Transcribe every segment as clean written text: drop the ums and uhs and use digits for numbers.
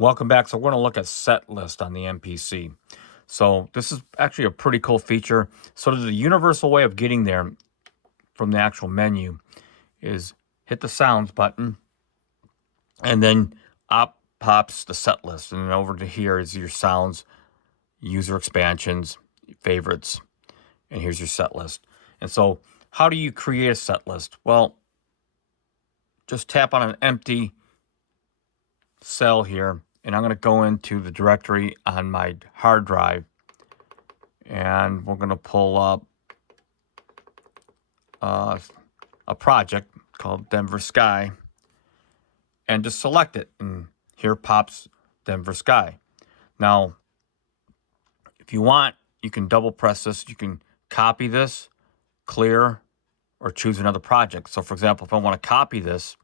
Welcome back. So we're going to look at Setlist on the MPC. So this is actually a pretty cool feature. So there's a universal way of getting there from the actual menu is hit the sounds button, and then up pops the set list. And then over to here is your sounds, user expansions, favorites, and here's your set list. And so how do you create a set list? Well, just tap on an empty cell here, and I'm going to go into the directory on my hard drive, and we're going to pull up a project called Denver Sky, and just select it, and here pops Denver Sky. Now, if you want, you can double press this. You can copy this, clear, or choose another project. So for example, if I want to copy this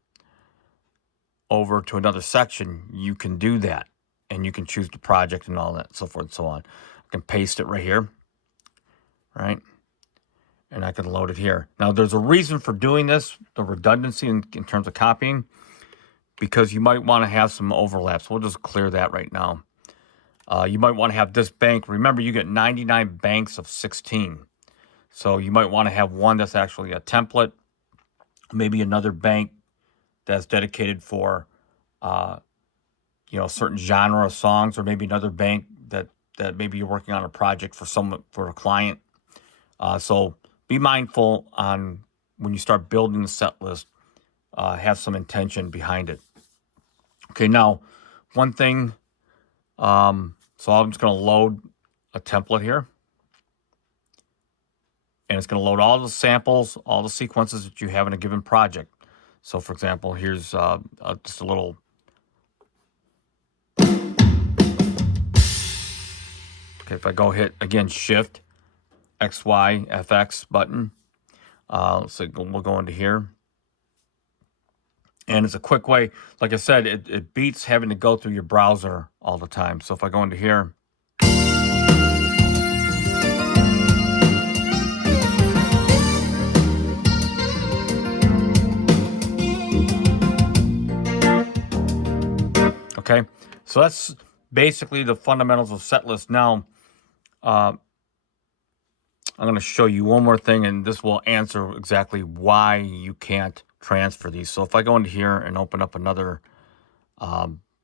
over to another section, you can do that, and you can choose the project and all that, so forth and so on. I can paste it right here, right? And I can load it here. Now, there's a reason for doing this, the redundancy in terms of copying, because you might want to have some overlaps. We'll just clear that right now. You might want to have this bank. Remember, you get 99 banks of 16. So you might want to have one that's actually a template, maybe another bank that's dedicated for, a certain genre of songs, or maybe another bank that maybe you're working on a project for a client. So be mindful on when you start building the set list, have some intention behind it. Okay, now one thing, so I'm just going to load a template here, and it's going to load all the samples, all the sequences that you have in a given project. So for example, here's just a little. Okay, if I go hit again Shift XY FX button, so we'll go into here, and it's a quick way. Like I said, it beats having to go through your browser all the time. So if I go into here, okay, so that's basically the fundamentals of Setlist. Now, I'm going to show you one more thing, and this will answer exactly why you can't transfer these. So if I go into here and open up another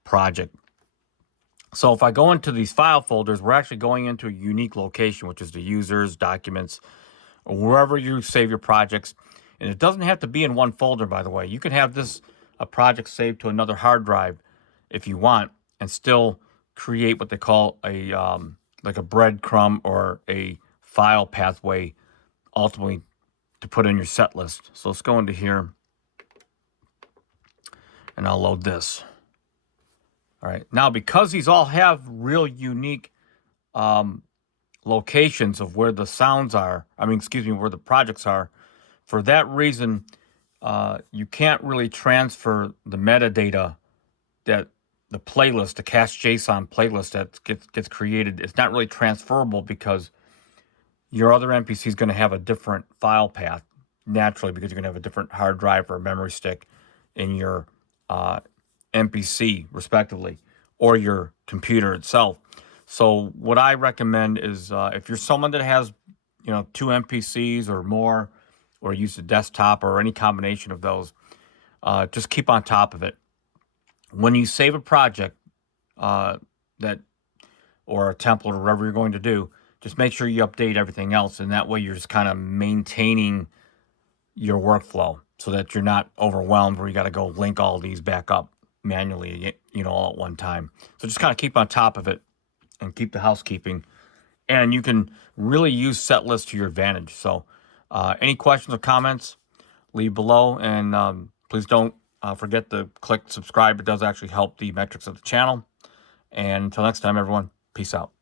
project. So if I go into these file folders, we're actually going into a unique location, which is the users, documents, or wherever you save your projects. And it doesn't have to be in one folder, by the way. You can have a project saved to another hard drive if you want, and still create what they call like a breadcrumb or a file pathway, ultimately to put in your set list. So let's go into here, and I'll load this. All right, now because these all have real unique locations of where the sounds are, where the projects are, for that reason, you can't really transfer the metadata that the playlist, the cache.json playlist that gets created. It's not really transferable because your other MPC is going to have a different file path naturally, because you're going to have a different hard drive or memory stick in your MPC, respectively, or your computer itself. So what I recommend is if you're someone that has, 2 MPCs or more, or use a desktop or any combination of those, just keep on top of it. When you save a project or a template or whatever you're going to do, just make sure you update everything else, and that way you're just kind of maintaining your workflow so that you're not overwhelmed where you got to go link all these back up manually, all at one time. So just kind of keep on top of it and keep the housekeeping, and you can really use Setlist to your advantage. So any questions or comments, leave below, and please don't forget to click subscribe. It does actually help the metrics of the channel. And until next time, everyone, peace out.